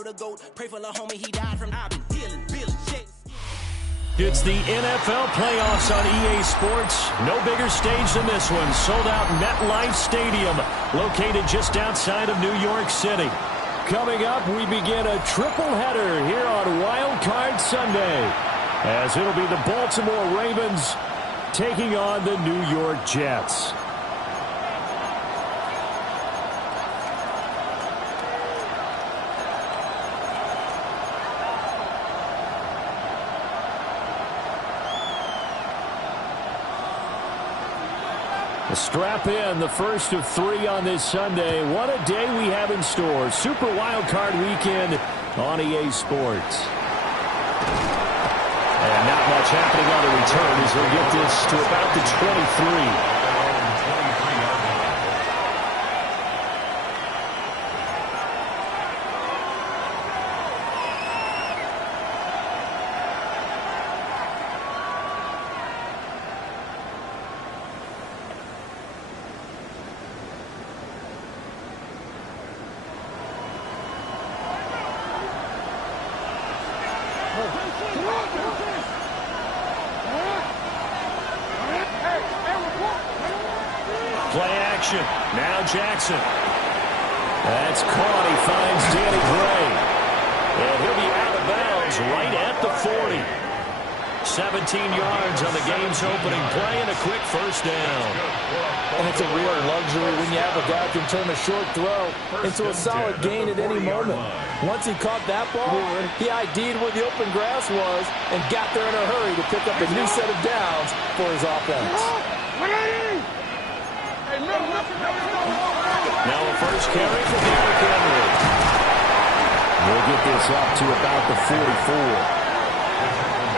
follow the goat. Pray for the homie, he died from. I've been dealing, It's the NFL playoffs on EA Sports. No bigger stage than this one. Sold out MetLife Stadium, located just outside of New York City. Coming up, we begin a triple header here on Wild Card Sunday, as it'll be the Baltimore Ravens taking on the New York Jets. Strap in, the first of 3 on this Sunday. What a day we have in store. Super Wild Card Weekend on EA Sports. And not much happening on the return as he'll get this to about the 23. Play action. Now Jackson. That's caught. He finds Danny Gray. And he'll be out of bounds right at the 40. 17 yards on the game's opening play and a quick first down. And it's a real luxury when you have a guy who can turn a short throw into a solid gain at any moment. Once he caught that ball, he ID'd where the open grass was and got there in a hurry to pick up a new set of downs for his offense. Now a first carry for Derrick Henry. We'll get this up to about the 44.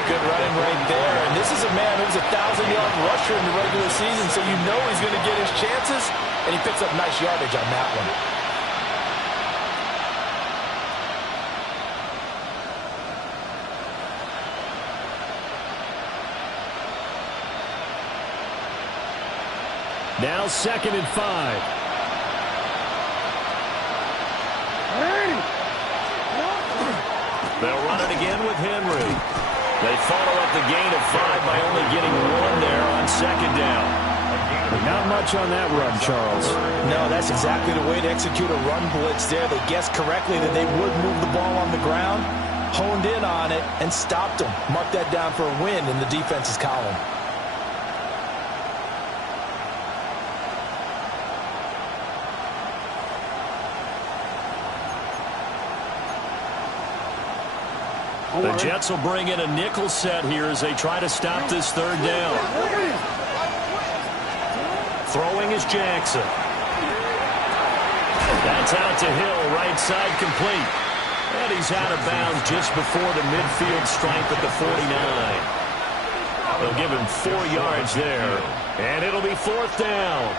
Good running right there. And this is a man who's a 1,000-yard rusher in the regular season, so you know he's going to get his chances, and he picks up nice yardage on that one. Now 2nd and 5. They'll run it again with Henry. They follow up the gain of 5 by only getting 1 there on 2nd down. Not much on that run, Charles. No, that's exactly the way to execute a run blitz there. They guessed correctly that they would move the ball on the ground, honed in on it, and stopped them. Mark that down for a win in the defense's column. The Jets will bring in a nickel set here as they try to stop this 3rd down. Throwing is Jackson. That's out to Hill, right side complete. And he's out of bounds just before the midfield stripe at the 49. They'll give him 4 yards there. And it'll be 4th down.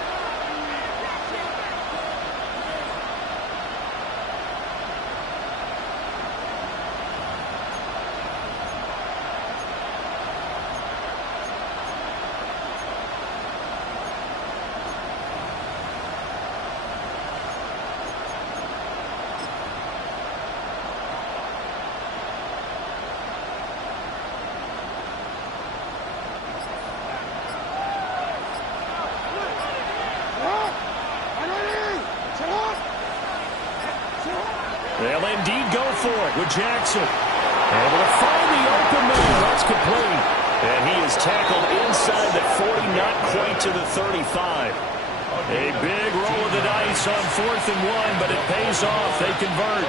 They'll indeed go for it with Jackson. Able to find the open man. That's complete. And he is tackled inside the 40, not quite to the 35. A big roll of the dice on 4th and 1, but it pays off. They convert.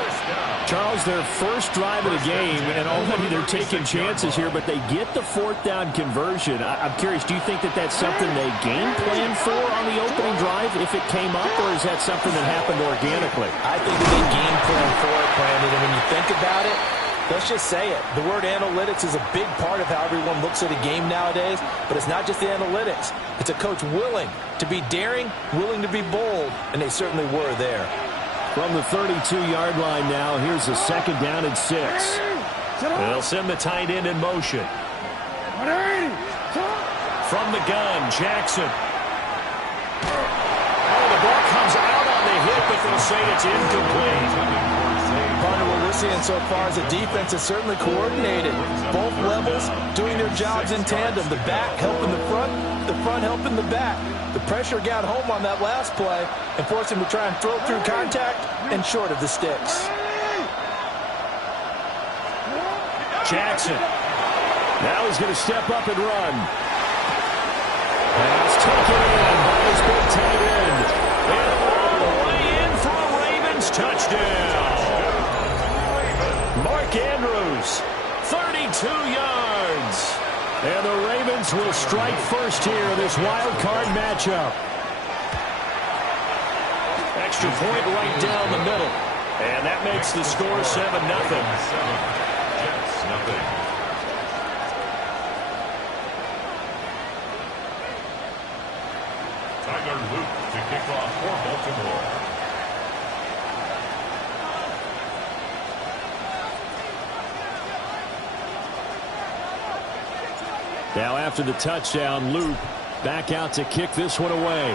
Charles, their first drive of the game, and already they're taking chances here, but they get the 4th down conversion. I'm curious, do you think that that's something they game plan for on the opening drive if it came up, or is that something that happened organically? I think that they game plan for it, Brandon, and when you think about it, let's just say it. The word analytics is a big part of how everyone looks at a game nowadays, but it's not just the analytics. It's a coach willing to be daring, willing to be bold, and they certainly were there. From the 32-yard line now, here's a 2nd down and 6. They'll send the tight end in motion. From the gun, Jackson. Oh, the ball comes out on the hit, but they'll say it's incomplete. Partner, what we're seeing so far is the defense is certainly coordinated. Both levels doing their jobs in tandem. The back helping the front helping the back. The pressure got home on that last play and forced him to try and throw through contact and short of the sticks. Jackson. Now he's going to step up and run. Pass taken in by his big tight end. And all the way in for a Ravens touchdown. Mark Andrews, 32 yards. And the Ravens will strike first here in this wild card matchup. Extra point right down the middle. And that makes the score 7-0. Luke to kick off for Baltimore. Now after the touchdown, Luke back out to kick this one away.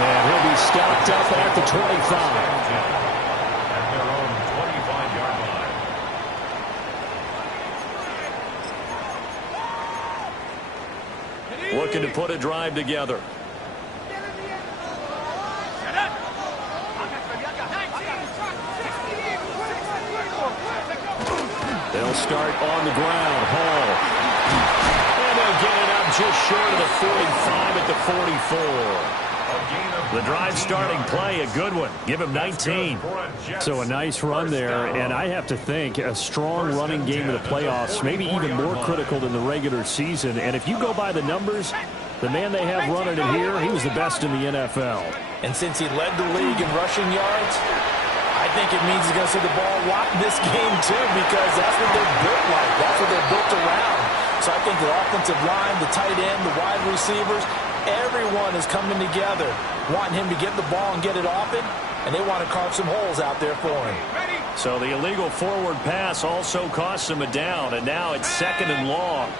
And he'll be stopped up at the 25. Looking to put a drive together. They'll start on the ground. Hall. And they'll get it up just short of the 45 at the 44. The drive starting play, a good one. Give him 19. So a nice run there, and I have to think a strong running game in the playoffs, maybe even more critical than the regular season. And if you go by the numbers, the man they have running it here, he was the best in the NFL. And since he led the league in rushing yards, I think it means he's going to see the ball a lot in this game too, because that's what they're built like. That's what they're built around. So I think the offensive line, the tight end, the wide receivers, everyone is coming together, wanting him to get the ball and get it often, and they want to carve some holes out there for him. So the illegal forward pass also costs him a down, and now it's 2nd and long.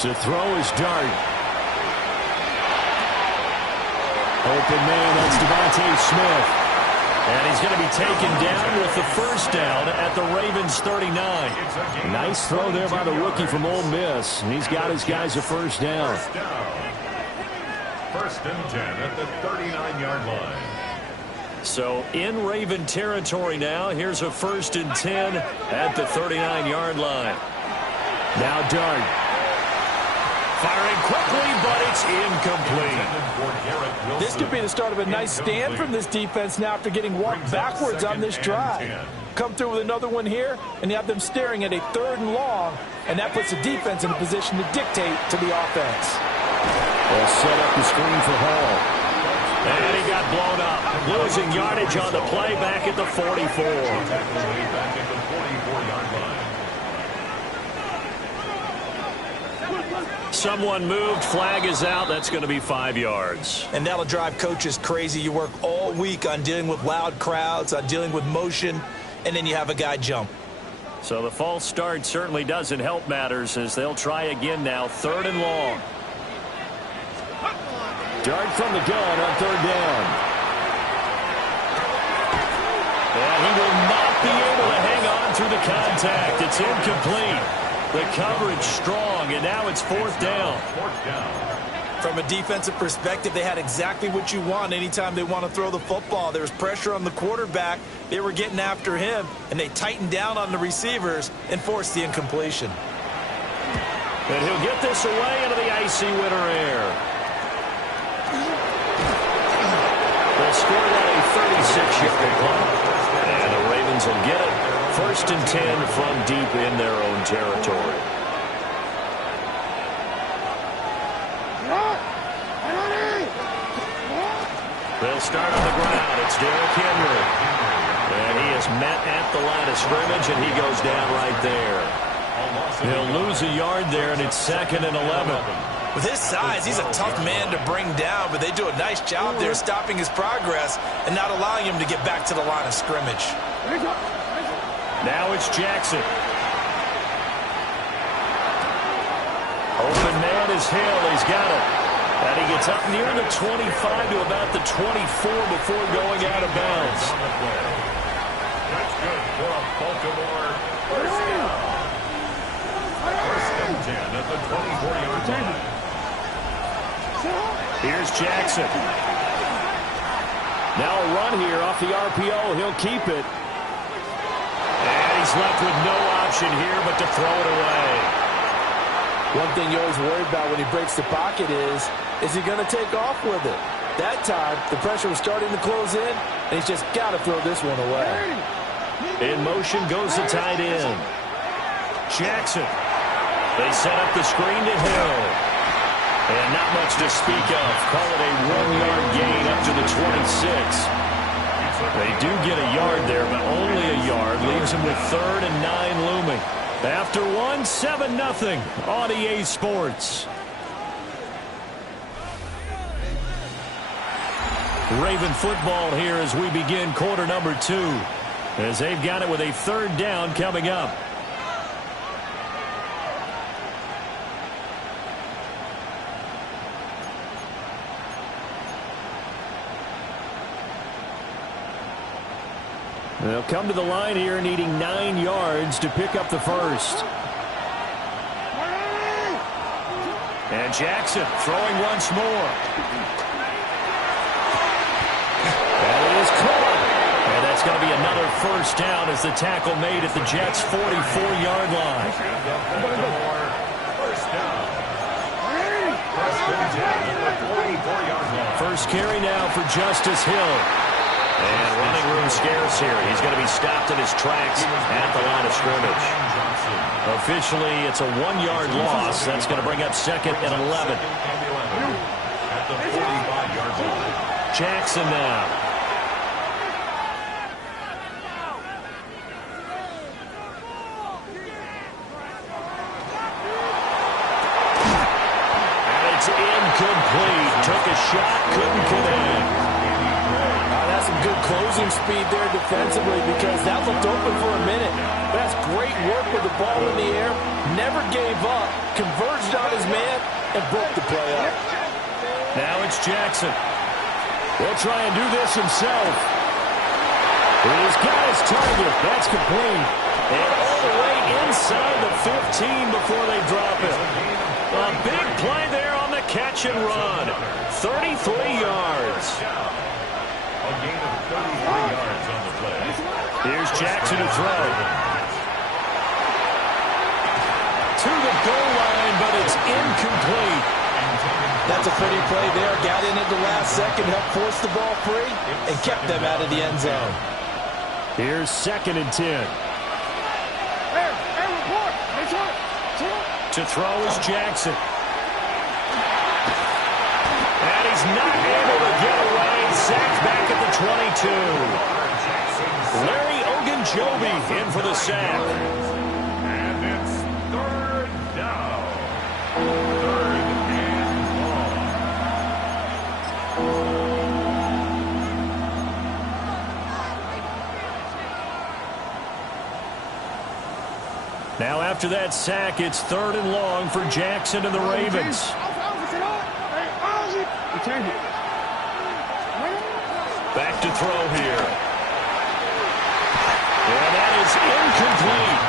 To throw is Dart. Open man, that's Devontae Smith. And he's going to be taken down with the first down at the Ravens 39. Nice throw there by the rookie from Ole Miss. And he's got his guys a first down. 1st and 10 at the 39-yard line. So in Raven territory now. Here's a 1st and 10 at the 39-yard line. Now Dart. Firing quickly, but it's incomplete. This could be the start of a nice stand from this defense now after getting walked backwards on this drive. Come through with another one here, and you have them staring at a 3rd and long, and that puts the defense in a position to dictate to the offense. They'll set up the screen for Hall. And he got blown up. Losing yardage on the play back at the 44. Someone moved. Flag is out. That's going to be 5 yards. And that'll drive coaches crazy. You work all week on dealing with loud crowds, on dealing with motion, and then you have a guy jump. So the false start certainly doesn't help matters as they'll try again now. 3rd and long. Dart from the gun on 3rd down. And he will not be able to hang on through the contact. It's incomplete. The coverage strong, and now it's 4th down. From a defensive perspective, they had exactly what you want anytime they want to throw the football. There was pressure on the quarterback. They were getting after him, and they tightened down on the receivers and forced the incompletion. And he'll get this away into the icy winter air. They'll score that a 36-yard punt. And the Ravens will get it. 1st and 10 from deep in their own territory. They'll start on the ground. It's Derrick Henry. And he is met at the line of scrimmage, and he goes down right there. He'll lose a yard there, and it's 2nd and 11. With his size, he's a tough man to bring down, but they do a nice job there stopping his progress and not allowing him to get back to the line of scrimmage. Now it's Jackson. Open man is Hill. He's got it. And he gets up near the 25 to about the 24 before going out of bounds. That's good for a Baltimore first down. First and 10 at the 24-yard line. Here's Jackson. Now a run here off the RPO. He'll keep it. And he's left with no option here but to throw it away. One thing you always worry about when he breaks the pocket is he going to take off with it? That time, the pressure was starting to close in, and he's just got to throw this one away. In motion goes the tight end. Jackson. They set up the screen to Hill. And not much to speak of. Call it a 1-yard gain up to the 26. They do get a yard there, but only a yard. Leaves them with 3rd and 9 looming. After 1, 7-0 on EA Sports. Raven football here as we begin quarter number 2. As they've got it with a 3rd down coming up. They'll come to the line here needing 9 yards to pick up the first. And Jackson throwing once more. That is caught. And that's going to be another first down as the tackle made at the Jets' 44-yard line. First down. First and 10 at the 44-yard line. First carry now for Justice Hill. And running room scarce here. He's going to be stopped in his tracks at the line of scrimmage. Officially, it's a 1-yard loss. That's going to bring up 2nd and 11. At the 45-yard line. Jackson now. And it's incomplete. Took a shot, couldn't connect. That's some good closing speed there defensively because that looked open for a minute. But that's great work with the ball in the air. Never gave up, converged on his man, and broke the play up. Now it's Jackson. He'll try and do this himself. He's got his target. That's complete. And all the way inside the 15 before they drop it. A big play there on the catch and run. 33 yards. A gain of 33 yards on the play. Here's Jackson to throw. To the goal line, but it's incomplete. That's a pretty play there. Got in at the last second, helped force the ball free, and kept them out of the end zone. Here's 2nd and 10. To throw is Jackson. And he's not able to get away. Sacked back at the 22. Larry Ogunjobi in for the sack. And it's 3rd down. 3rd and long. Now after that sack, it's 3rd and long for Jackson and the Ravens. Back to throw here. And that is incomplete.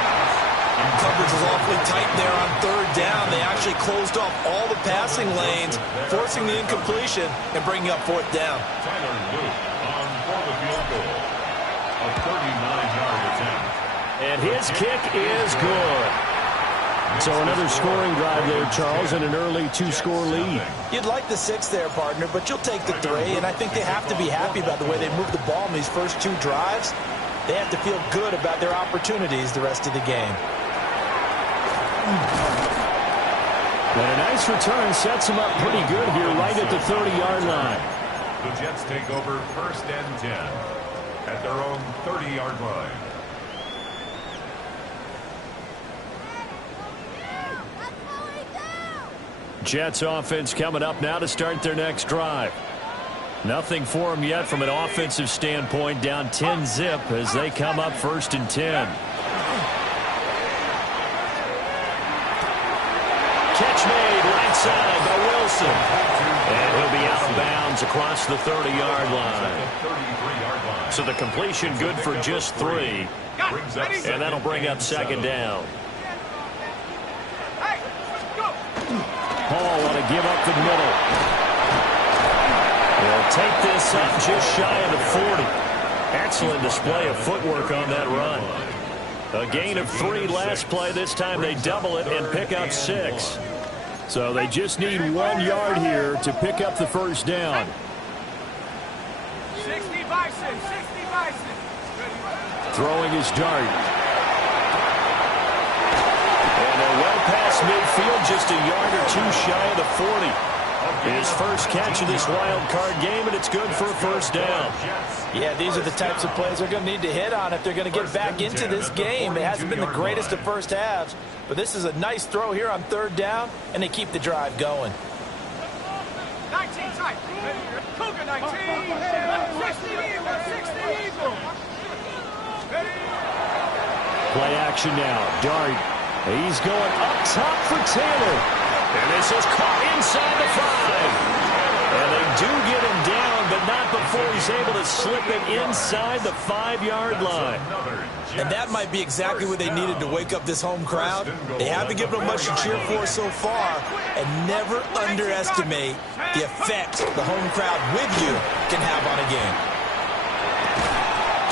Coverage was awfully tight there on 3rd down. They actually closed off all the passing lanes, forcing the incompletion and bringing up 4th down. Tyler Luke on for the field goal. A 39-yard attempt. And his kick is good. So another scoring drive there, Charles, and an early 2-score lead. You'd like the 6 there, partner, but you'll take the 3, and I think they have to be happy about the way they moved the ball in these first 2 drives. They have to feel good about their opportunities the rest of the game. And a nice return sets them up pretty good here right at the 30-yard line. The Jets take over 1st and 10 at their own 30-yard line. Jets offense coming up now to start their next drive. Nothing for them yet from an offensive standpoint. Down 10-zip as they come up 1st and 10. Catch made right side by Wilson. downs across the 30-yard line. So the completion good for just 3. And that'll bring up second down. Hall want to give up the middle. They'll take this up just shy of the 40. Excellent display of footwork on that run. A gain of 3 last play. This time they double it and pick up 6. So they just need 1 yard here to pick up the first down. 60 Bison, 60 Bison. Throwing his dart. And they're well past midfield, just a yard or 2 shy of the 40. His first catch of this wild card game, and it's good for a first down. Yeah, these are the types of plays they're going to need to hit on if they're going to get back into this game. It hasn't been the greatest of first halves, but this is a nice throw here on 3rd down, and they keep the drive going. 19 tight. Cougar 19. 60 Eagle, 60 Eagle. Play action now. Dart. He's going up top for Taylor. And this is caught inside the 5. And they do get him down, but not before he's able to slip it inside the 5-yard line. And that might be exactly what they needed to wake up this home crowd. They haven't given them much to cheer for so far. And never underestimate the effect the home crowd with you can have on a game.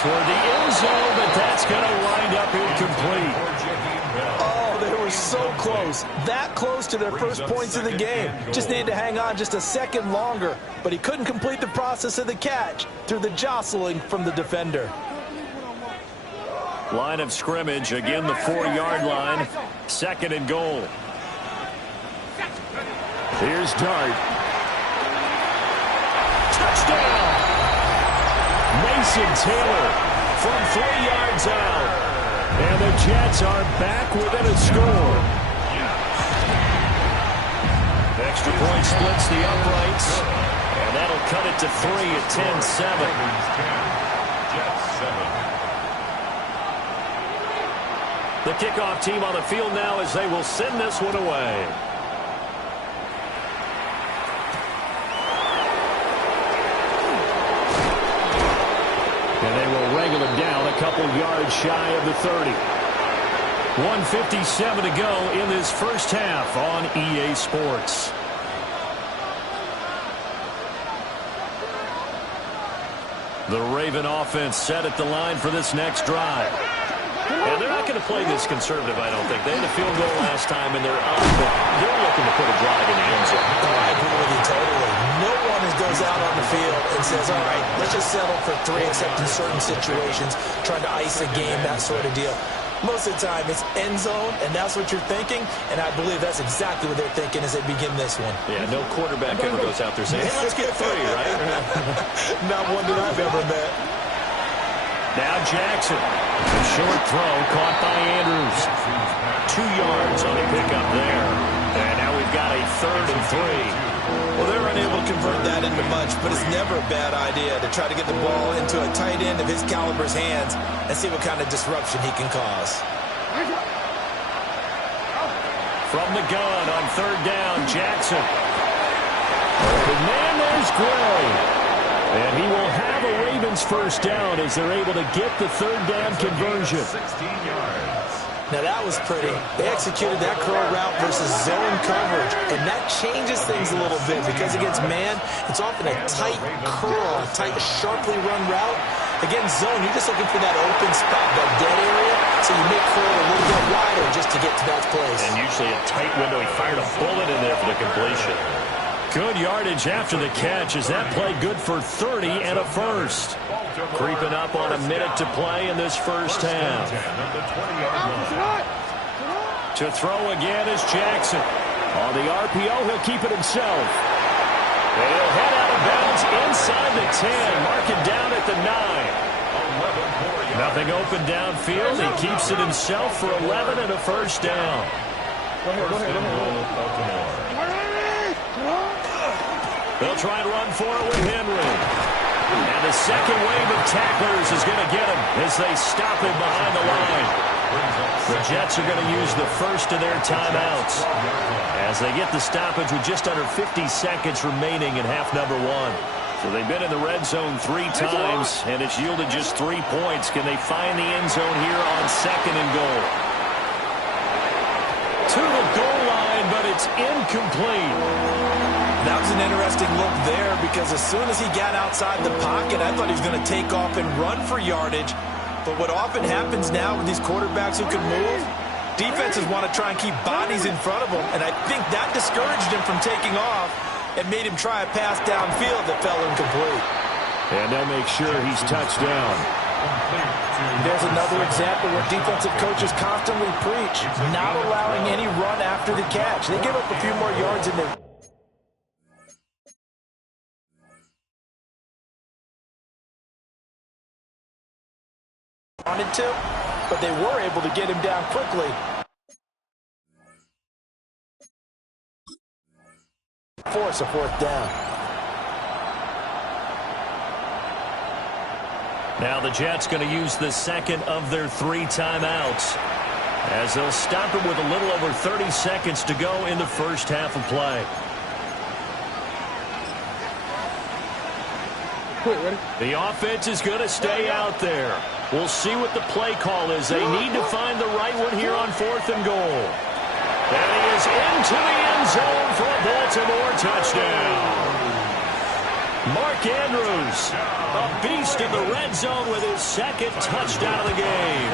Toward the end zone, but that's going to wind up incomplete. Oh, they were so close. That close to their first points of the game. Just needed to hang on just a second longer. But he couldn't complete the process of the catch through the jostling from the defender. Line of scrimmage, again the 4-yard line. 2nd and goal. Here's Dart. Touchdown! Mason Taylor from 3 yards out. And the Jets are back within a score. Extra point splits the uprights. And that'll cut it to 3 at 10-7. The kickoff team on the field now as they will send this one away. And they will wrangle it down a couple yards shy of the 30. 1:57 to go in this first half on EA Sports. The Raven offense set at the line for this next drive. And they're not going to play this conservative, I don't think. They had a field goal last time, and they're up, but they're looking to put a drive in the end zone. Oh, I agree with you totally. No one goes out on the field and says, all right, let's just settle for 3, except in certain situations, trying to ice a game, that sort of deal. Most of the time, it's end zone, and that's what you're thinking, and I believe that's exactly what they're thinking as they begin this one. Yeah, no quarterback ever goes out there saying, hey, let's get 3, right? Not one that I've ever met. Now Jackson. A short throw caught by Andrews. 2 yards on the pickup there. And now we've got a 3rd and 3. Well, they're unable to convert that into much, but it's never a bad idea to try to get the ball into a tight end of his caliber's hands and see what kind of disruption he can cause. From the gun on 3rd down, Jackson. And man, there's Gray. And he will have a Ravens first down as they're able to get the 3rd down conversion. 16 yards. Now, that was pretty. They executed that curl route versus zone coverage, and that changes things a little bit because against man, it's often a tight curl, a tight, sharply run route. Against zone, you're just looking for that open spot, that dead area, so you make curl a little bit wider just to get to that place. And usually a tight window. He fired a bullet in there for the completion. Good yardage after the catch as that play good for 30 and a first. Creeping up on a minute to play in this first half. To throw again is Jackson. On the RPO, he'll keep it himself. And he'll head out of bounds inside the 10. Mark it down at the 9. Nothing open downfield. He keeps it himself for 11 and a first down. They'll try and run for it with Henry. And the second wave of tacklers is going to get him as they stop him behind the line. The Jets are going to use the first of their timeouts as they get the stoppage with just under 50 seconds remaining in half number one. So they've been in the red zone 3 times, and it's yielded just 3 points. Can they find the end zone here on second and goal? To the goal line, but it's incomplete. That was an interesting look there because as soon as he got outside the pocket, I thought he was going to take off and run for yardage. But what often happens now with these quarterbacks who can move, defenses want to try and keep bodies in front of them, and I think that discouraged him from taking off and made him try a pass downfield that fell incomplete. And they'll make sure he's touched down. There's another example where defensive coaches constantly preach, not allowing any run after the catch. They give up a few more yards in their wanted to, but they were able to get him down quickly. Force a fourth down. Now the Jets going to use the second of their 3 timeouts as they'll stop it with a little over 30 seconds to go in the first half of play. The offense is going to stay out there. We'll see what the play call is. They need to find the right one here on 4th and goal. And he is into the end zone for a Baltimore touchdown. Mark Andrews, a beast in the red zone with his 2nd touchdown of the game.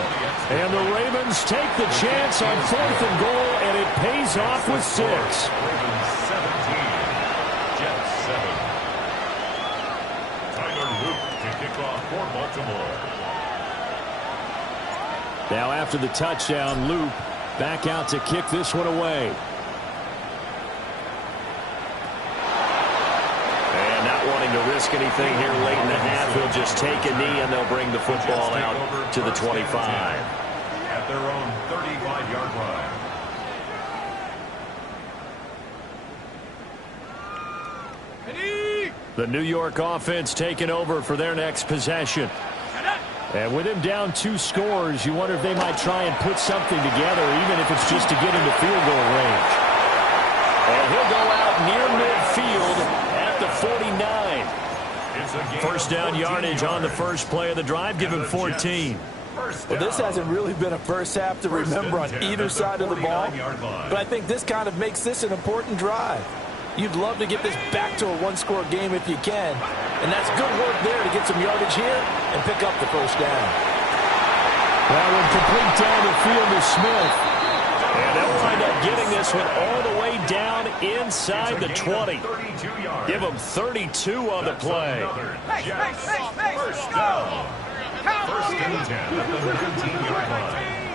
And the Ravens take the chance on 4th and goal, and it pays off with 6. Ravens 17, Jets 7. Tyler Luke to kick off for Baltimore. Now after the touchdown, Loop back out to kick this one away. And not wanting to risk anything here late in the half, he'll just take a knee and they'll bring the football out to the 25. At their own 35-yard line. The New York offense taking over for their next possession. And with him down 2 scores, you wonder if they might try and put something together, even if it's just to get into field goal range. And he'll go out near midfield at the 49. First down yardage on the first play of the drive. Give him 14. Well, this hasn't really been a first half to remember on either side of the ball, but I think this kind of makes this an important drive. You'd love to get this back to a 1-score game if you can, and that's good work there to get some yardage here and pick up the first down. That one complete down the field to Smith. And they'll wind up getting this one all the way down inside the 20. Give them 32 on the play. First down. First and 10 at the 19-yard line.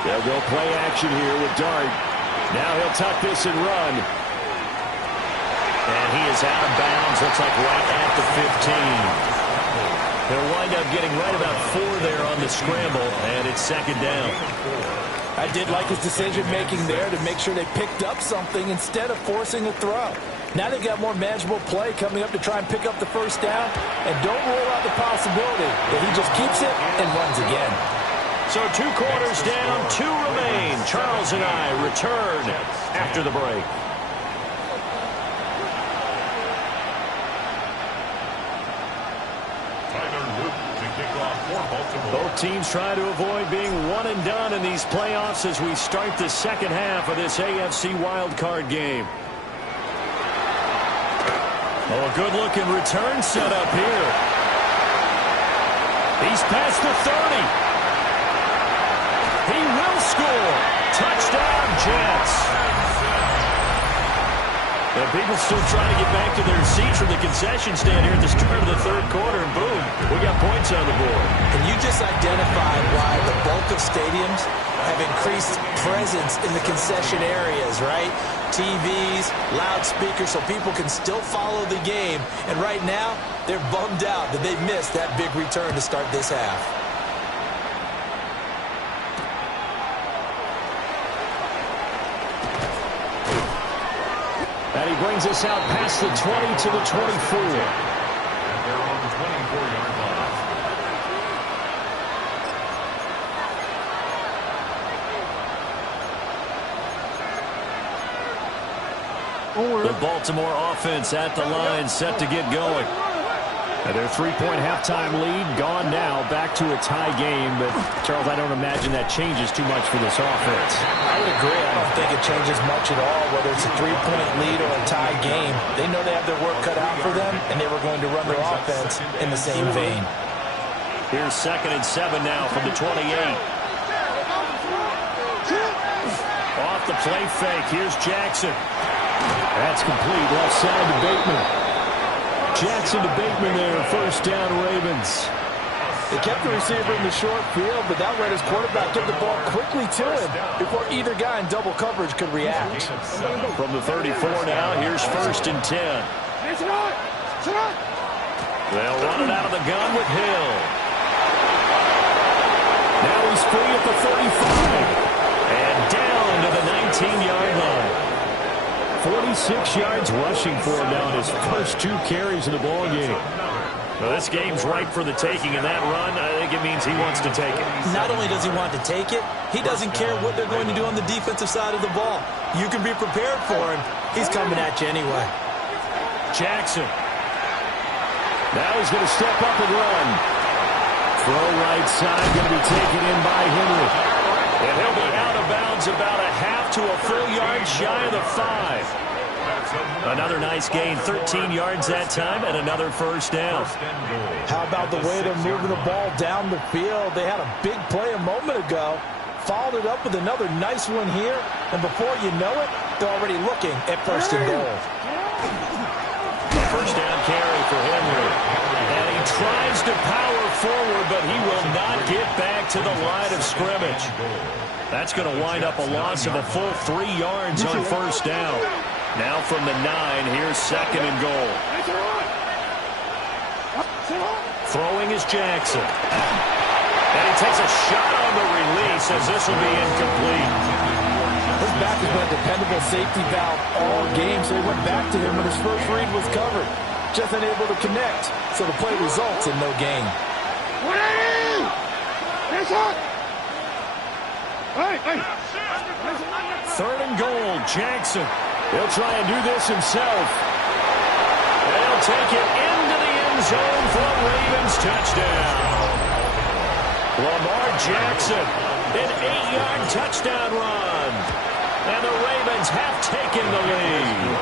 They'll go play action here with Dart. Now he'll tuck this and run. And he is out of bounds. Looks like right at the 15. He'll wind up getting right about 4 there on the scramble, and it's second down. I did like his decision-making there to make sure they picked up something instead of forcing a throw. Now they've got more manageable play coming up to try and pick up the first down, and don't rule out the possibility that he just keeps it and runs again. So 2 quarters down, 2 remain. Charles and I return after the break. Both teams try to avoid being one and done in these playoffs as we start the second half of this AFC wildcard game. Oh, a good-looking return set up here. He's past the 30. He will score. Touchdown, Jets. And people still trying to get back to their seats from the concession stand here at the start of the 3rd quarter, and boom, we got points on the board. And you just identified why the bulk of stadiums have increased presence in the concession areas, right? TVs, loudspeakers, so people can still follow the game. And right now, they're bummed out that they missed that big return to start this half. And he brings us out past the 20 to the 24. And they're on the 24-yard line. The Baltimore offense at the line, set to get going. And their 3-point halftime lead gone now, back to a tie game. But, Charles, I don't imagine that changes too much for this offense. I would agree. I don't think it changes much at all, whether it's a 3-point lead or a tie game. They know they have their work cut out for them, and they were going to run their offense in the same vein. Here's 2nd and 7 now from the 28. Off the play fake. Here's Jackson. That's complete. Left side to Bateman. Jackson to Bateman there. First down, Ravens. They kept the receiver in the short field, but that let his quarterback get the ball quickly to him before either guy in double coverage could react. From the 34 now, here's 1st and 10. They'll run it out of the gun with Hill. Now he's free at the 35. And down to the 19-yard line. 46 yards rushing for him now in his first 2 carries in the ball game. Well, this game's ripe for the taking, and that run, I think it means he wants to take it. Not only does he want to take it, he doesn't care what they're going to do on the defensive side of the ball. You can be prepared for him. He's coming at you anyway. Jackson. Now he's going to step up and run. Throw right side, going to be taken in by Henry. And he'll be out of bounds about a half to a full yard shy of the 5. Another nice gain, 13 yards that time, and another first down. How about the way they're moving the ball down the field? They had a big play a moment ago, followed it up with another nice one here, and before you know it, they're already looking at 1st and goal. First down carry for Henry. And he tries to power forward, but he will not get back to the line of scrimmage. That's going to wind up a loss of a full 3 yards on first down. Now from the 9, here's 2nd and goal. Throwing is Jackson. And he takes a shot on the release as this will be incomplete. His back has been a dependable safety valve all game, so he went back to him when his first read was covered. Just unable to connect, so the play results in no gain. 3rd and goal, Jackson. He'll try and do this himself. They'll take it into the end zone for a Ravens touchdown. Lamar Jackson, an 8-yard touchdown run. And the Ravens have taken the lead.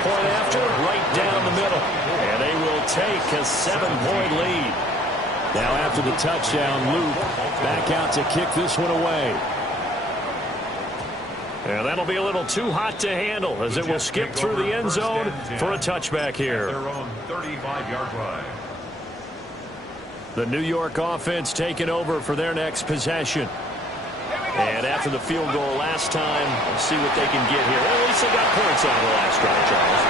Point after, right down the middle. And they will take a 7-point lead. Now after the touchdown, Luke back out to kick this one away. And that'll be a little too hot to handle as it will skip through the end zone for a touchback here. Their own 35-yard line. The New York offense taking over for their next possession. And after the field goal last time, we'll see what they can get here. Well, at least they got points out of the last drive, Charles.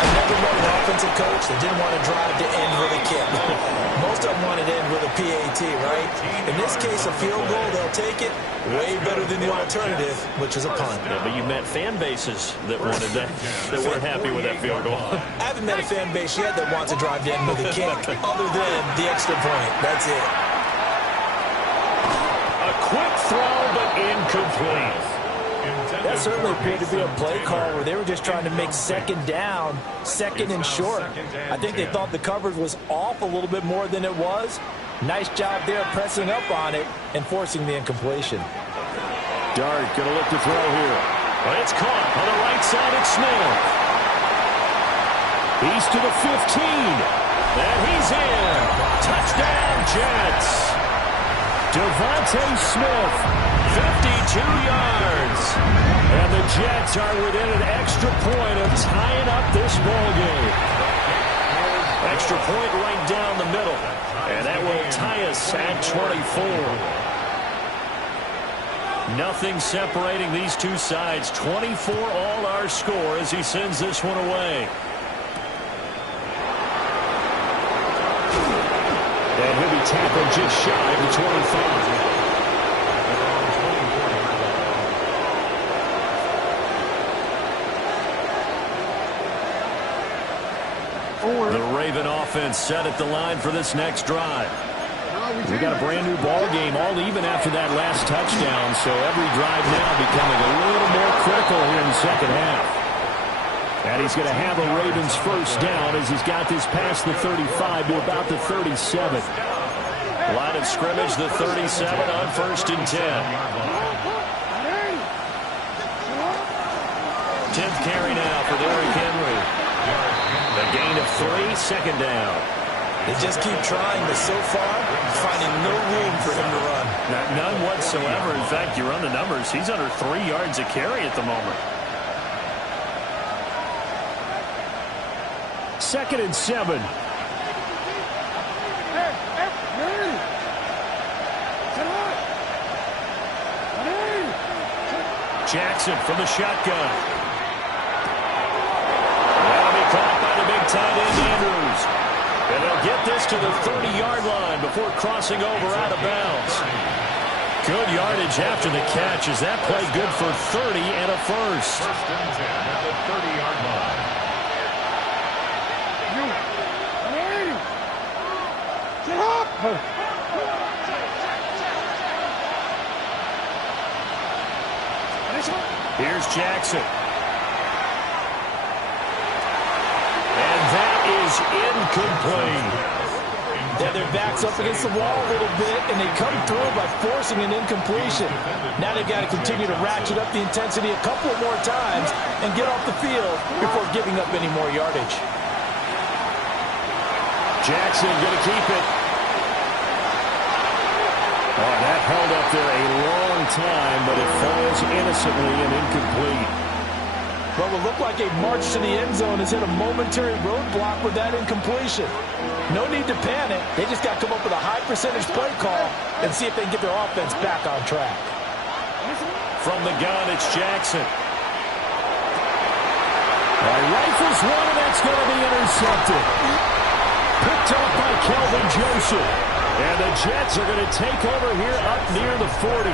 I never met an offensive coach that didn't want to drive to end with a kick. Most of them wanted to end with a PAT, right? In this case, a field goal, they'll take it. Way better than the alternative, which is a punt. Yeah, but you met fan bases that wanted that weren't happy with that field goal. I haven't met a fan base yet that wants to drive to end with a kick, other than the extra point. That's it. A quick throw, but incomplete. That certainly appeared to be a play call where they were just trying to make 2nd down, 2nd and short. I think they thought the coverage was off a little bit more than it was. Nice job there pressing up on it and forcing the incompletion. Dart going to look to throw here. But it's caught on the right side of Smith. He's to the 15. And he's in. Touchdown, Jets. Devontae Smith, 52 yards. And the Jets are within an extra point of tying up this ball game. Extra point right down the middle. And that will tie us at 24. Nothing separating these two sides. 24 all our score as he sends this one away. And he'll be tackled just shy of the 25. Raven offense set at the line for this next drive. We got a brand new ball game, all even after that last touchdown, so every drive now becoming a little more critical here in the second half. And he's going to have a Ravens first down as he's got this past the 35 to about the 37. Line of scrimmage, the 37 on 1st and 10. 10th carry now for Derrick Henry. A gain of 3, second down. They just keep trying, but so far, finding no room for him to run. None whatsoever. In fact, you run the numbers. He's under 3 yards a carry at the moment. 2nd and 7. Jackson from the shotgun. That'll be caught by the big tight end, Andrews. And they'll get this to the 30-yard line before crossing over out of bounds. Good yardage after the catch. Is that play good for 30 and a first? 1st and 10 at the 30-yard line. Here's Jackson. And that is incomplete. Yeah, their back's up against the wall a little bit, and they come through by forcing an incompletion. Now they've got to continue to ratchet up the intensity a couple more times and get off the field before giving up any more yardage. Jackson going to keep it. Oh, that held up there a long time, but it falls innocently and incomplete. What will look like a march to the end zone has hit a momentary roadblock with that incompletion. No need to panic. They just got to come up with a high percentage play call and see if they can get their offense back on track. From the gun, it's Jackson. Rifles one, and that's going to be intercepted. Picked up by Kelvin Joseph. And the Jets are going to take over here up near the 40.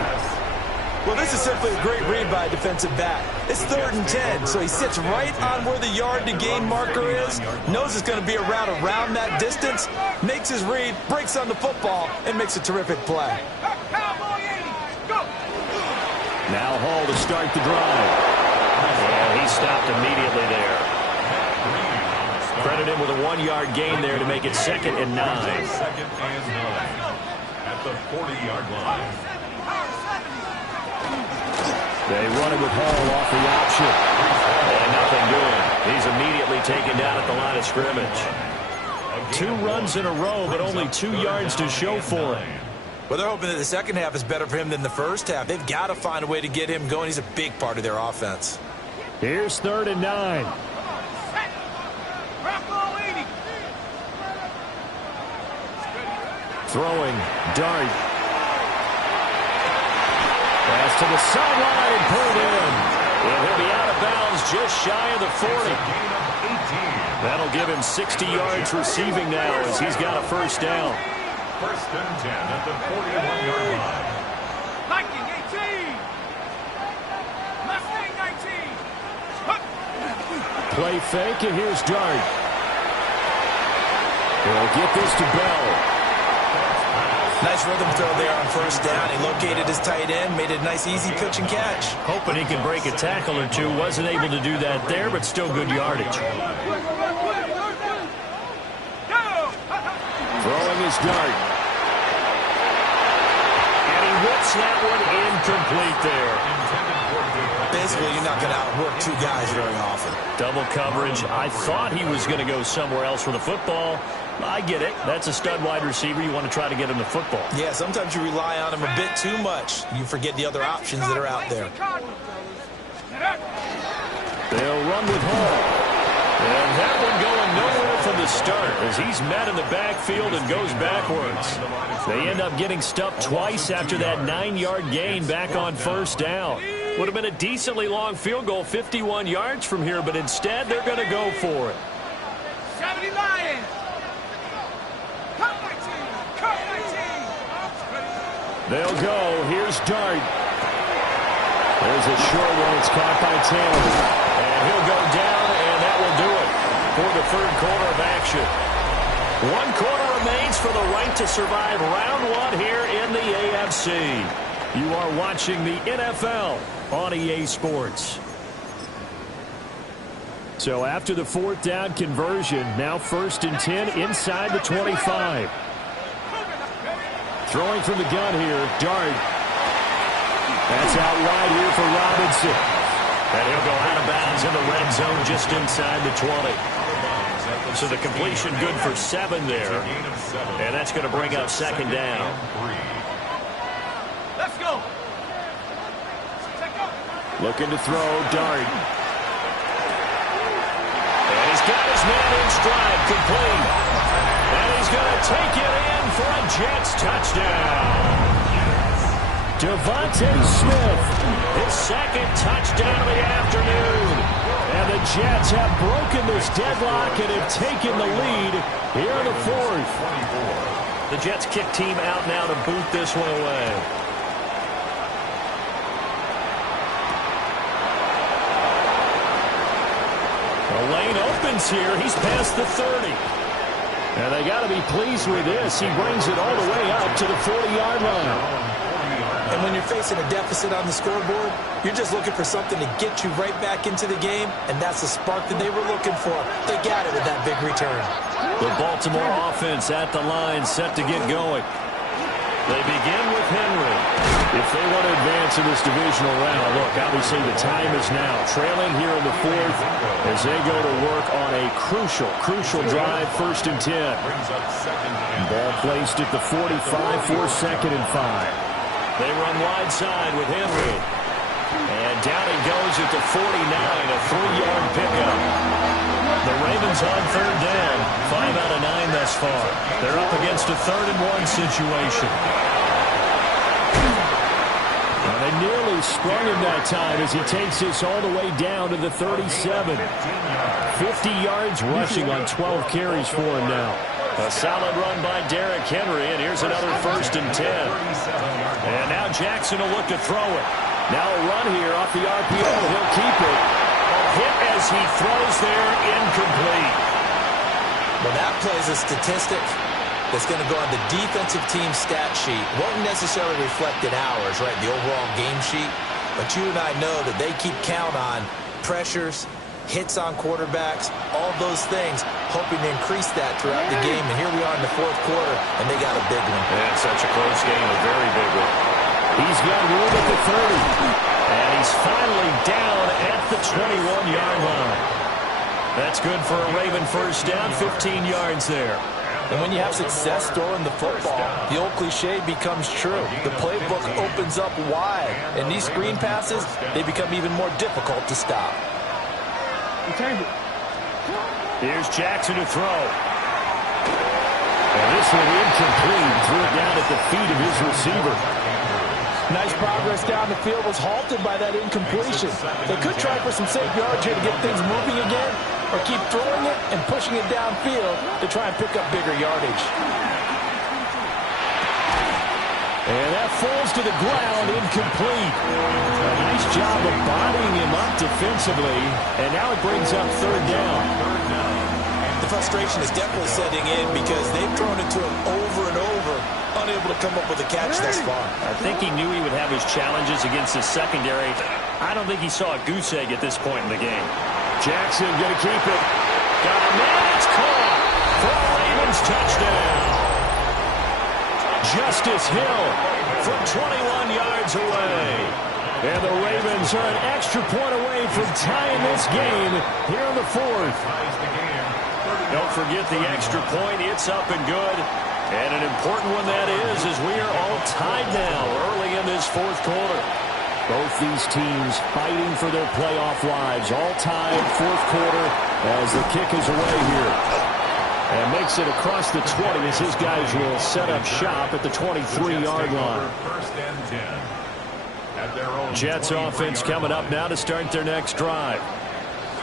Well, this is simply a great read by a defensive back. It's 3rd and 10, so he sits right on where the yard-to-gain marker is, knows it's going to be a route around that distance, makes his read, breaks on the football, and makes a terrific play. Now Hall to start the drive. And he stopped immediately there. Credit him with a 1-yard gain there to make it 2nd and 9. 2nd and 9 at the 40-yard line. They run it with Hall off the option. And nothing doing. He's immediately taken down at the line of scrimmage. 2 runs in a row, but only 2 yards to show for it. Well, they're hoping that the second half is better for him than the first half. They've got to find a way to get him going. He's a big part of their offense. Here's 3rd and 9. Throwing, Dart. Pass to the sideline and pulled in. And he'll be out of bounds just shy of the 40. That'll give him 60 yards receiving now as he's got a first down. 1st and 10 at the 41-yard line. Viking 18. Mustang 19. Play fake, and here's Dart. He'll get this to Bell. Nice rhythm throw there on first down. He located his tight end, made it a nice, easy pitch and catch. Hoping he can break a tackle or two. Wasn't able to do that there, but still good yardage. Throwing his Dart. And he whips that one incomplete there. Basically, you're not going to outwork 2 guys very often. Double coverage. I thought he was going to go somewhere else with the football. I get it. That's a stud wide receiver. You want to try to get him the football. Yeah, sometimes you rely on him a bit too much. You forget the other options that are out there. They'll run with Hall. And that one going nowhere from the start as he's met in the backfield and goes backwards. They end up getting stuffed twice after that 9-yard gain back on first down. Would have been a decently long field goal, 51 yards from here, but instead they're going to go for it. 70 Lions. They'll go. Here's Dart. There's a short one. It's caught by Taylor. And he'll go down, and that will do it for the 3rd quarter of action. 1 quarter remains for the right to survive round 1 here in the AFC. You are watching the NFL on EA Sports. So after the 4th down conversion, now 1st and 10 inside the 25. Throwing from the gun here, Dart. That's out wide here for Robinson. And he'll go out of bounds in the red zone just inside the 20. So the completion good for 7 there. And that's going to bring up 2nd down. Let's go. Looking to throw, Dart. And he's got his man in stride, complete. And he's going to take it in for a Jets touchdown. Devontae Smith, his 2nd touchdown of the afternoon. And the Jets have broken this deadlock and have taken the lead here in the 4th. The Jets kick team out now to boot this one away. The lane opens here. He's past the 30. And they got to be pleased with this. He brings it all the way up to the 40-yard line. And when you're facing a deficit on the scoreboard, you're just looking for something to get you right back into the game, and that's the spark that they were looking for. They got it with that big return. The Baltimore offense at the line, set to get going. They begin with Henry. If they want to advance in this divisional round, look, obviously the time is now. Trailing here in the 4th as they go to work on a crucial drive, 1st and 10. Ball placed at the 45 for 2nd and 5. They run wide side with Henry. And down he goes at the 49, a 3-yard pickup. The Ravens on 3rd down, 5 out of 9 thus far. They're up against a 3rd and 1 situation. Now they nearly sprung him that time as he takes this all the way down to the 37. 50 yards rushing on 12 carries for him now. A solid run by Derrick Henry, and here's another 1st and 10. And now Jackson will look to throw it. Now a run here off the RPO. He'll keep it. A hit as he throws there, incomplete. Well, that plays a statistic that's going to go on the defensive team stat sheet. Won't necessarily reflect in ours, right, the overall game sheet. But you and I know that they keep count on pressures, hits on quarterbacks, all those things, hoping to increase that throughout the game. And here we are in the 4th quarter, and they got a big one. Yeah, it's such a close game, a very big one. He's got room at the 30. And he's finally down at the 21-yard line. That's good for a Raven 1st down, 15 yards there. And when you have success throwing the football, the old cliche becomes true. The playbook opens up wide. And these screen passes, they become even more difficult to stop. Here's Jackson to throw. And this one incomplete. Threw it down at the feet of his receiver. Nice progress down the field, was halted by that incompletion. They could try for some safe yards here to get things moving again, or keep throwing it and pushing it downfield to try and pick up bigger yardage. And that falls to the ground, incomplete. A nice job of bodying him up defensively, and now it brings up 3rd down. The frustration is definitely setting in because they've thrown it to him over and over, unable to come up with a catch thus far. I think he knew he would have his challenges against his secondary. I don't think he saw a goose egg at this point in the game. Jackson going to keep it. Got a man, it's caught for a Ravens touchdown. Justice Hill from 21 yards away. And the Ravens are an extra point away from tying this game here in the 4th. Don't forget the extra point. It's up and good. And an important one that is, as we are all tied now early in this 4th quarter. Both these teams fighting for their playoff lives. All tied 4th quarter as the kick is away here. And makes it across the 20 as his guys will set up shop at the 23-yard line. Jets offense coming up now to start their next drive.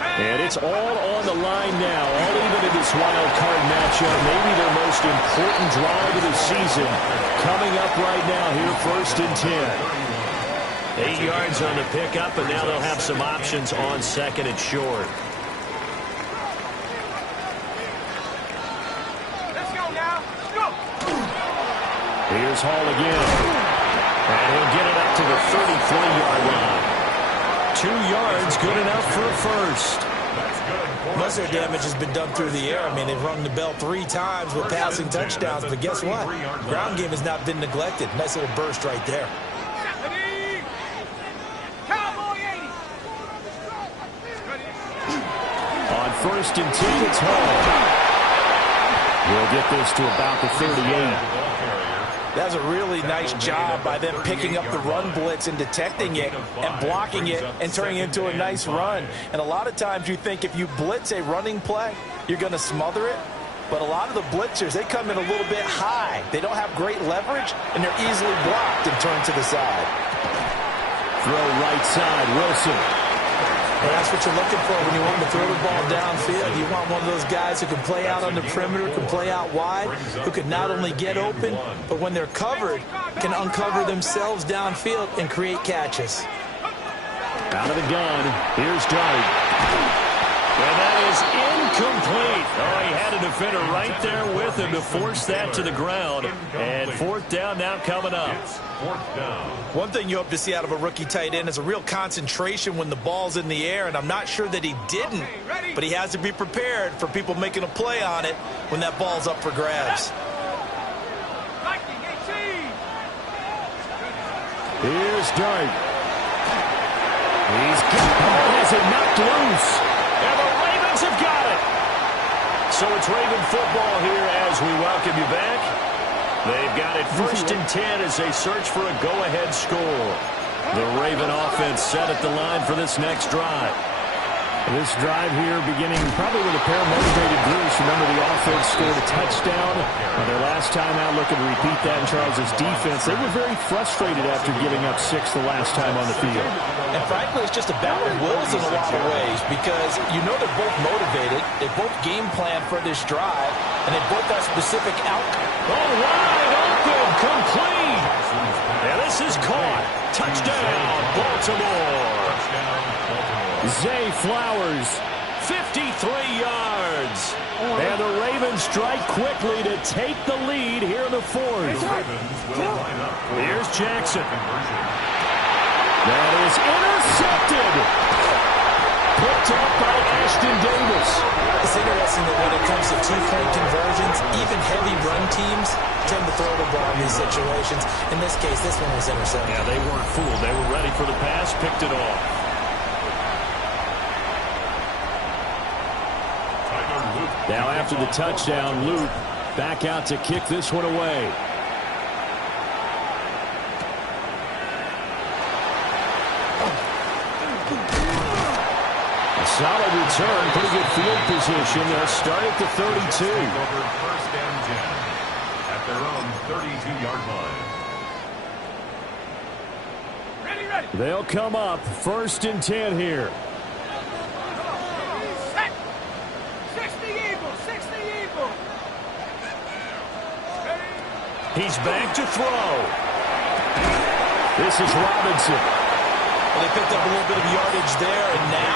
And it's all on the line now, all even in this wild card matchup. Maybe their most important drive of the season coming up right now here, 1st and 10. 8 yards on the pickup, and now they'll have some options on 2nd and short. Here's Hall again. And he'll get it up to the 33-yard line. 2 yards, good enough for a first. Most of their damage has been done through the air. I mean, they've rung the bell 3 times with passing touchdowns, but guess what? Ground game has not been neglected. Nice little burst right there. On 1st and 10, it's Hall. We'll get this to about the 38. That's a really nice job by them picking up the run blitz and detecting it and blocking it and turning it into a nice run. And a lot of times you think if you blitz a running play, you're going to smother it. But a lot of the blitzers, they come in a little bit high. They don't have great leverage, and they're easily blocked and turned to the side. Throw right side, Wilson. And that's what you're looking for when you want to throw the ball downfield. You want one of those guys who can play out on the perimeter, can play out wide, who can not only get open, but when they're covered, can uncover themselves downfield and create catches. Out of the gun, here's Dart. And that is incomplete. Oh, he had a defender right there with him to force that to the ground. And 4th down now coming up. One thing you hope to see out of a rookie tight end is a real concentration when the ball's in the air, and I'm not sure that he didn't, but he has to be prepared for people making a play on it when that ball's up for grabs. Here's Dart. Has it knocked loose. And the Ravens have got it. So it's Raven football here as we welcome you back. They've got it 1st and 10 as they search for a go-ahead score. The Raven offense set at the line for this next drive. This drive here beginning probably with a pair of motivated Bruce. Remember, the offense scored a touchdown on their last time out, looking to repeat that in Charles's defense. They were very frustrated after giving up 6 the last time on the field. And frankly, it's just a battle of wills in a lot of ways because you know they're both motivated. They both game plan for this drive, and they both have specific outcome. Oh, wide open, complete. And this is caught. Touchdown, Baltimore. Zay Flowers, 53 yards. And the Ravens strike quickly to take the lead here in the 4th. Here's Jackson. That is intercepted. Picked up by Ashton Davis. It's interesting that when it comes to 2-point conversions, even heavy run teams tend to throw the ball in these situations. In this case, this one was intercepted. Yeah, they weren't fooled. They were ready for the pass, picked it off. Now after the touchdown, Luke back out to kick this one away. A solid return, pretty good field position. They'll start at the 32. 1st and 10 at their own 32-yard line. Ready. They'll come up 1st and 10 here. He's back to throw. This is Robinson. Well, they picked up a little bit of yardage there, and now,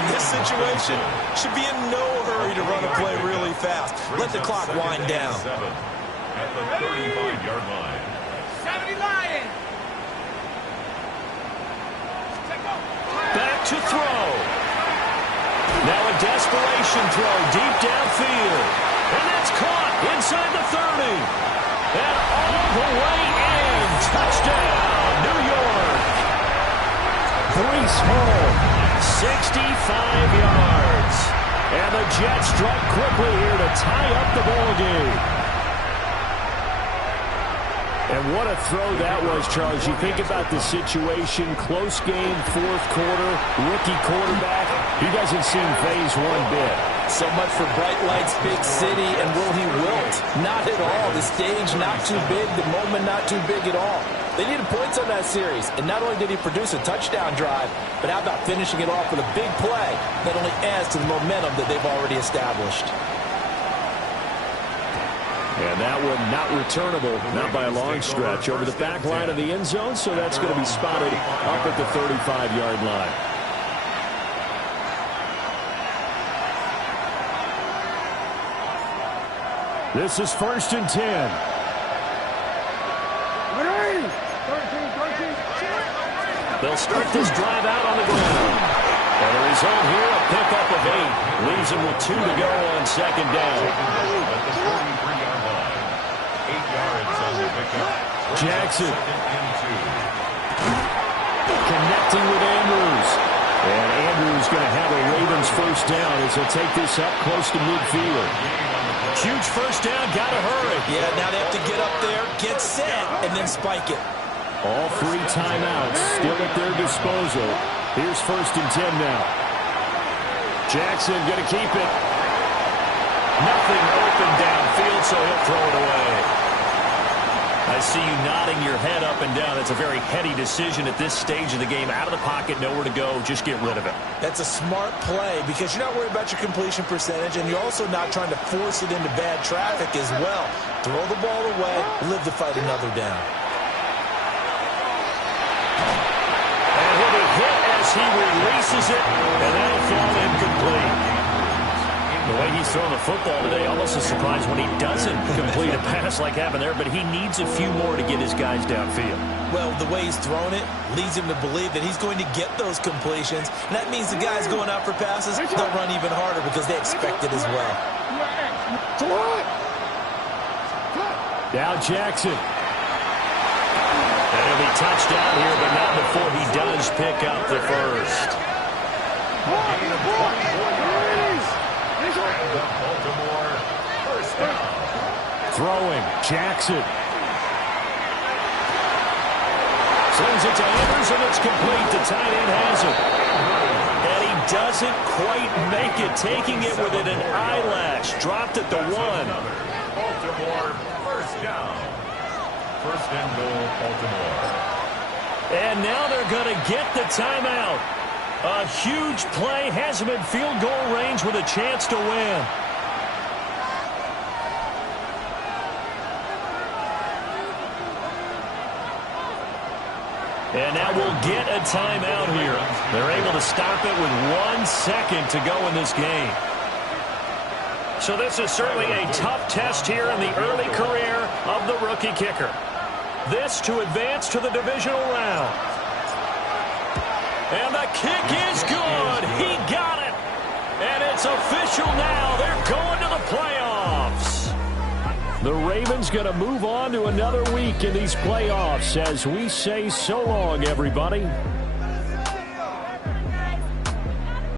in this situation, should be in no hurry to run a play really fast. Let the clock wind down. At the 35-yard line. 70 Lions. Back to throw. Now a desperation throw deep downfield. And that's caught inside the 30. And all the way in. Touchdown, New York. Breece Hall, 65 yards. And the Jets strike quickly here to tie up the ball game. And what a throw that was, Charles. You think about the situation, close game, 4th quarter, rookie quarterback. He doesn't seem phased one bit. So much for bright lights, big city, and will he wilt? Not at all. The stage not too big, the moment not too big at all. They needed points on that series, and not only did he produce a touchdown drive, but how about finishing it off with a big play that only adds to the momentum that they've already established. And that one not returnable, not by a long stretch, over the back line of the end zone, so that's going to be spotted up at the 35-yard line. This is 1st and 10. They'll start this drive out on the ground. And the result here, a pickup of 8. Leaves them with 2 to go on second down. At the 43-yard line. 8 yards on the pickup. Jackson. Connecting with Andrews. And Andrews going to have a Ravens first down as he'll take this up close to midfield. Huge first down, got to hurry. Yeah, now they have to get up there, get set, and then spike it. All 3 timeouts still at their disposal. Here's 1st and 10 now. Jackson going to keep it. Nothing open downfield, so he'll throw it away. I see you nodding your head up and down. It's a very heady decision at this stage of the game. Out of the pocket, nowhere to go. Just get rid of it. That's a smart play because you're not worried about your completion percentage, and you're also not trying to force it into bad traffic as well. Throw the ball away, live to fight another down. And he'll be hit as he releases it, and that'll fall incomplete. The way he's throwing the football today, almost a surprise when he doesn't complete a pass like happened there, but he needs a few more to get his guys downfield. Well, the way he's thrown it leads him to believe that he's going to get those completions, and that means the guys going out for passes, they'll run even harder because they expect it as well. Now Jackson. And he'll be touched down here, but not before he does pick up the first. Baltimore first down. Throwing. Jackson. Sends it to Andrews, and it's complete. The tight end has it. And he doesn't quite make it, taking it within an eyelash. Dropped at the 1. Baltimore first down. First and goal, Baltimore. And now they're going to get the timeout. A huge play, has him in field goal range with a chance to win. And now we'll get a timeout here. They're able to stop it with 1 second to go in this game. So this is certainly a tough test here in the early career of the rookie kicker. This to advance to the divisional round. And the kick is good. He got it. And it's official now. They're going to the playoffs. The Ravens going to move on to another week in these playoffs as we say so long, everybody.